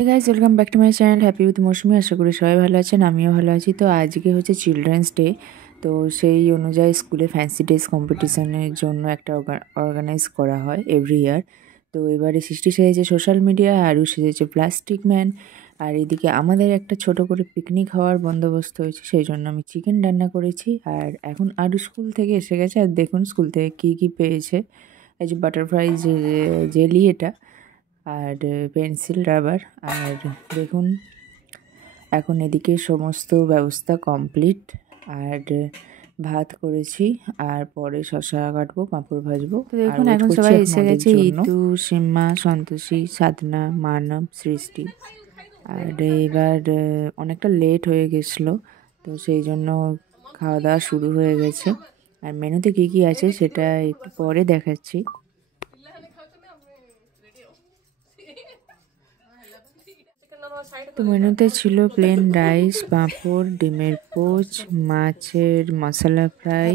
Hey guys, welcome back to my channel happy with Moushumi. আশা করি সবাই ভালো আছেন, আমিও ভালো আছি। তো আজকে হচ্ছে চিলড্রেন্স ডে। তো সেই অনুযায়ী স্কুলে ফ্যান্সি ড্রেস কম্পিটিশনের জন্য একটা অর্গানাইজ করা হয় এভরি ইয়ার। তো এবারে সৃষ্টি সেজেছে সোশ্যাল মিডিয়া, আরও সেজেছে প্লাস্টিক ম্যান। আর এদিকে আমাদের একটা ছোট করে পিকনিক হওয়ার বন্দোবস্ত হয়েছে, সেই জন্য আমি চিকেন রান্না করেছি। আর এখন আরও স্কুল থেকে এসে গেছে, আর দেখুন স্কুল থেকে কী কী পেয়েছে। এই যে বাটারফ্লাই জেলি, এটা আর পেন্সিল রাবার। আর দেখুন এখন এদিকে সমস্ত ব্যবস্থা কমপ্লিট। আর ভাত করেছি, আর পরে শসা কাটবো, পাঁপড় ভাজবো। তো দেখুন এখন সবাই এসে গেছে, ইতু, সীমা, সন্তোষী, সাধনা, মানব, সৃষ্টি। আর এবার অনেকটা লেট হয়ে গেছিলো, তো সেই জন্য খাওয়া দাওয়া শুরু হয়ে গেছে। আর মেনুতে কী কী আছে সেটা একটু পরে দেখাচ্ছি। তো মেনুতে ছিল প্লেন রাইস, পাঁপড়, ডিমের পোচ, মাছের মশলা ফ্রাই,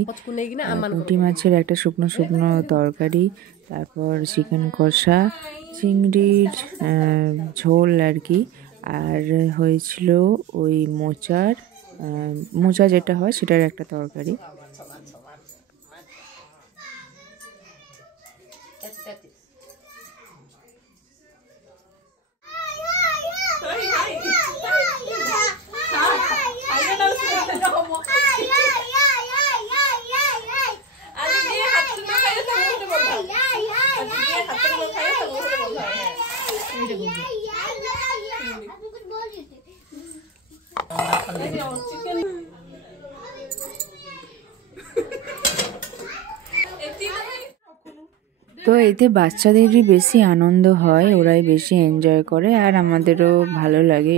পুঁটি মাছের একটা শুকনো শুকনো তরকারি, তারপর চিকেন কষা, চিংড়ির ঝোল আর কি। আর হয়েছিল ওই মোচা যেটা হয় সেটার একটা তরকারি। তো এতে বাচ্চাদেরই বেশি আনন্দ হয়, ওরাই বেশি এনজয় করে, আর আমাদেরও ভালো লাগে।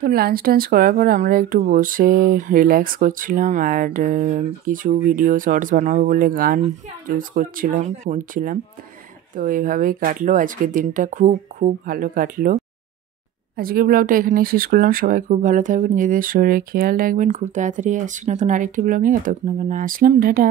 তো লাঞ্চ টাঞ্চ করার পর আমরা একটু বসে রিল্যাক্স করছিলাম, আর কিছু ভিডিও শর্টস বানাবো বলে গান চুজ করছিলাম, খুঁজছিলাম। তো এভাবেই কাটলো আজকের দিনটা, খুব খুব ভালো কাটলো। আজকের ব্লগটা এখানেই শেষ করলাম। সবাই খুব ভালো থাকবেন, নিজেদের শরীরে খেয়াল রাখবেন। খুব তাড়াতাড়ি আসছি নতুন আরেকটি ব্লগ নিয়ে, ততক্ষণ আসলাম, টাটা।